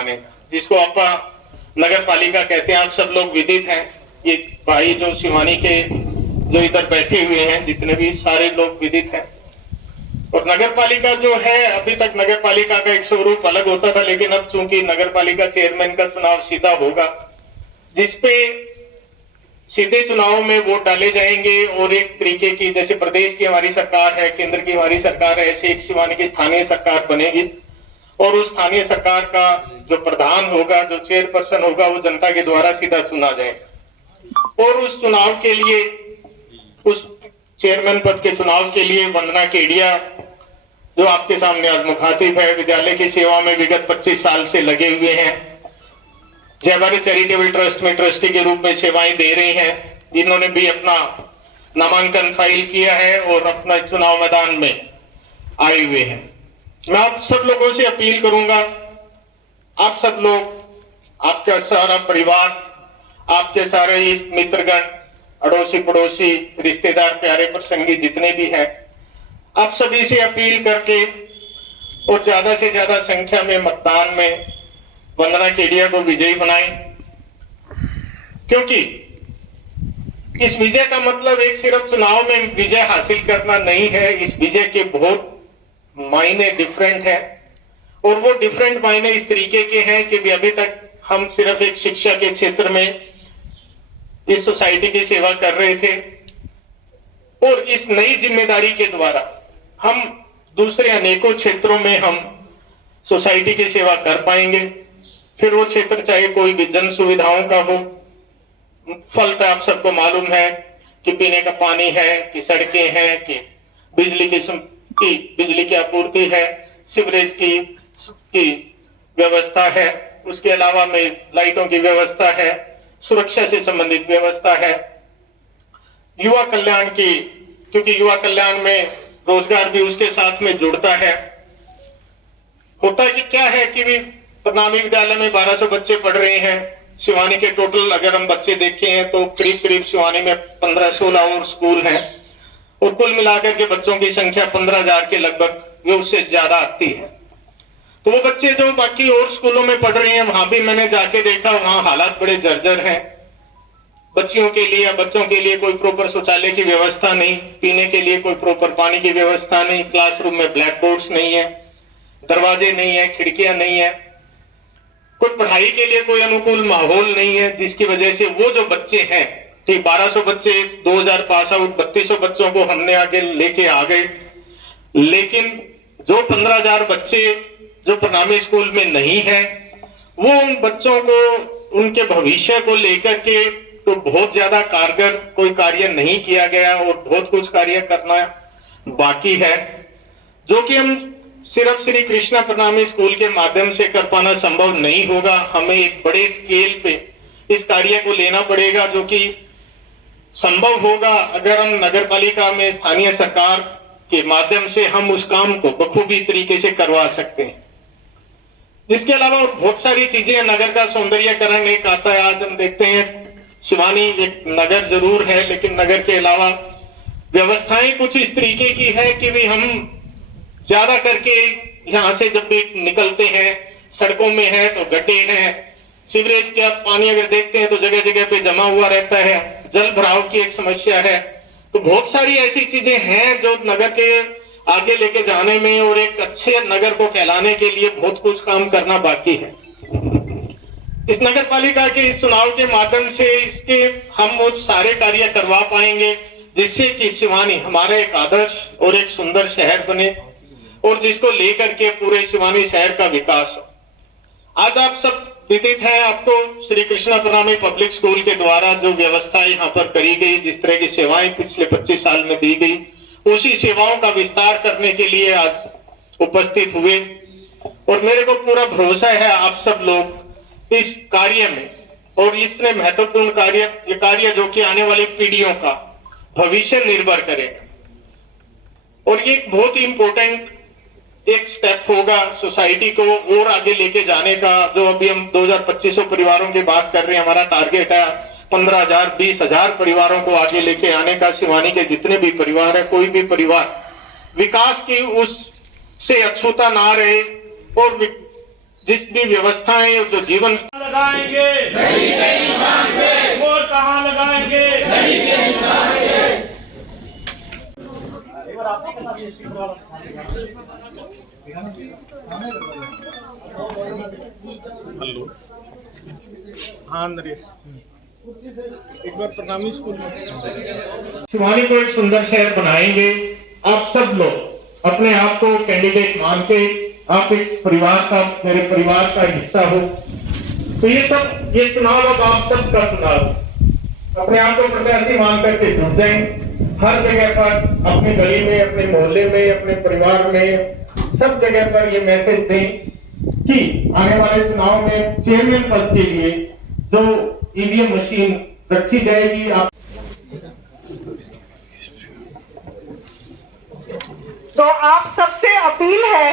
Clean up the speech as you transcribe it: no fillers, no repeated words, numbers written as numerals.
बनाने का, जिसको आप नगर पालिका कहते हैं। आप सब लोग विदित हैं, ये भाई जो शिवानी के जो इधर बैठे हुए हैं जितने भी सारे लोग विदित हैं। और नगर पालिका जो है, अभी तक नगर पालिका का एक स्वरूप अलग होता था, लेकिन अब चूंकि नगर पालिका चेयरमैन का चुनाव सीधा होगा, जिसपे सीधे चुनाव में वोट डाले जाएंगे और एक तरीके की, जैसे प्रदेश की हमारी सरकार है, केंद्र की हमारी सरकार है, ऐसे एक शिवानी की स्थानीय सरकार बनेगी। और उस स्थानीय सरकार का जो प्रधान होगा, जो चेयरपर्सन होगा, वो जनता के द्वारा सीधा चुना जाएगा। और उस चुनाव के लिए, उस चेयरमैन पद के चुनाव के लिए वंदना केडिया, जो आपके सामने आज मुखातिब है, विद्यालय की सेवा में विगत 25 साल से लगे हुए हैं, जय भारत चैरिटेबल ट्रस्ट में ट्रस्टी के रूप में सेवाएं दे रही हैं, जिन्होंने भी अपना नामांकन फाइल किया है और अपना चुनाव मैदान में आए हुए हैं। मैं आप सब लोगों से अपील करूंगा, आप सब लोग, आपका सारा परिवार, आपके सारे मित्रगण, अड़ोसी पड़ोसी, रिश्तेदार, प्यारे प्रसंगी जितने भी हैं, आप सभी से अपील करके और ज्यादा से ज्यादा संख्या में मतदान में वंदना केडिया को विजयी बनाएं। क्योंकि इस विजय का मतलब एक सिर्फ चुनाव में विजय हासिल करना नहीं है, इस विजय के बहुत मायने डिफरेंट है। और वो डिफरेंट मायने इस तरीके के हैं कि भी अभी तक हम सिर्फ एक शिक्षा के क्षेत्र में इस सोसाइटी की सेवा कर रहे थे, और इस नई जिम्मेदारी के द्वारा हम दूसरे अनेकों क्षेत्रों में हम सोसाइटी की सेवा कर पाएंगे। फिर वो क्षेत्र चाहे कोई भी जन सुविधाओं का हो, फलता आप सबको मालूम है कि पीने का पानी है, कि सड़कें हैं, कि बिजली की आपूर्ति है, सीवरेज की व्यवस्था है, उसके अलावा में लाइटों की व्यवस्था है, सुरक्षा से संबंधित व्यवस्था है, युवा कल्याण की, क्योंकि युवा कल्याण में रोजगार भी उसके साथ में जुड़ता है। होता कि क्या है कि भी प्रणामी विद्यालय में 1200 बच्चे पढ़ रहे हैं। शिवानी के टोटल अगर हम बच्चे देखे हैं तो करीब करीब शिवानी में 15-16 और स्कूल हैं, और कुल मिलाकर के बच्चों की संख्या 15,000 के लगभग, ये उससे ज्यादा आती है। तो वो बच्चे जो बाकी और स्कूलों में पढ़ रहे हैं, वहां भी मैंने जाके देखा, वहां हालात बड़े जर्जर हैं। बच्चियों के लिए या बच्चों के लिए कोई प्रॉपर शौचालय की व्यवस्था नहीं, पीने के लिए कोई प्रॉपर पानी की व्यवस्था नहीं, क्लासरूम में ब्लैक बोर्ड्स नहीं है, दरवाजे नहीं है, खिड़कियां नहीं है, कोई पढ़ाई के लिए कोई अनुकूल माहौल नहीं है, जिसकी वजह से वो जो बच्चे हैं, ठीक 1200 बच्चे 2000 पास आउट 3200 बच्चों को हमने आगे लेके आ गए, लेकिन जो 15,000 बच्चे जो प्रणामी स्कूल में नहीं है, वो उन बच्चों को, उनके भविष्य को लेकर के तो बहुत ज्यादा कारगर कोई कार्य नहीं किया गया, और बहुत कुछ कार्य करना बाकी है, जो कि हम सिर्फ श्री कृष्णा प्रणामी स्कूल के माध्यम से कर पाना संभव नहीं होगा। हमें एक बड़े स्केल पे इस कार्य को लेना पड़ेगा, जो कि संभव होगा अगर हम नगर पालिका में स्थानीय सरकार के माध्यम से हम उस काम को बखूबी तरीके से करवा सकते हैं। इसके अलावा और बहुत सारी चीजें, नगर का सौंदर्यीकरण एक आता है। आज हम देखते हैं शिवानी एक नगर जरूर है, लेकिन नगर के अलावा व्यवस्थाएं कुछ इस तरीके की है कि भी हम ज्यादा करके यहाँ से जब भी निकलते हैं, सड़कों में है तो गड्ढे हैं, सीवरेज का पानी अगर देखते हैं तो जगह जगह पे जमा हुआ रहता है, जल भराव की एक समस्या है। तो बहुत सारी ऐसी चीजें हैं जो नगर के आगे लेके जाने में और एक अच्छे नगर को कहलाने के लिए बहुत कुछ काम करना बाकी है। इस नगर पालिका के इस चुनाव के माध्यम से इसके हम वो सारे कार्य करवा पाएंगे, जिससे कि शिवानी हमारा एक आदर्श और एक सुंदर शहर बने, और जिसको लेकर के पूरे शिवानी शहर का विकास हो। आज आप सब विदित है, आपको श्री कृष्णा प्रणामी पब्लिक स्कूल के द्वारा जो व्यवस्था यहाँ पर करी गई, जिस तरह की सेवाएं पिछले 25 साल में दी गई, उसी सेवाओं का विस्तार करने के लिए आज उपस्थित हुए। और मेरे को पूरा भरोसा है आप सब लोग इस कार्य में, और इतने महत्वपूर्ण कार्य जो कि आने वाली पीढ़ियों का भविष्य निर्भर करेगा, और ये एक बहुत ही इंपॉर्टेंट एक स्टेप होगा सोसाइटी को और आगे लेके जाने का। जो अभी हम 2200 परिवारों की बात कर रहे हैं, हमारा टारगेट है 15,000 20,000 परिवारों को आगे लेके आने का। शिवानी के जितने भी परिवार है, कोई भी परिवार विकास की उस से अछूता ना रहे, और जिस भी व्यवस्थाएं जो जीवन लगाएंगे और कहाँ लगाएंगे? हेलो हाँ नरेश एक बार प्रणामी स्कूल में शिवानी को एक सुंदर शहर बनाएंगे। आप सब लोग अपने आप को कैंडिडेट मान के आप इस परिवार का, मेरे परिवार का हिस्सा हो। तो ये चुनाव अब आप सबका चुनाव, अपने आप को प्रत्याशी मान करके जुट जाएं। हर जगह पर अपनी गली में, अपने मोहल्ले में, अपने परिवार में, सब जगह पर ये मैसेज दें कि आने वाले चुनाव में चेयरमैन पद के लिए जो ईवीएम मशीन रखी जाएगी। आप तो आप सबसे अपील है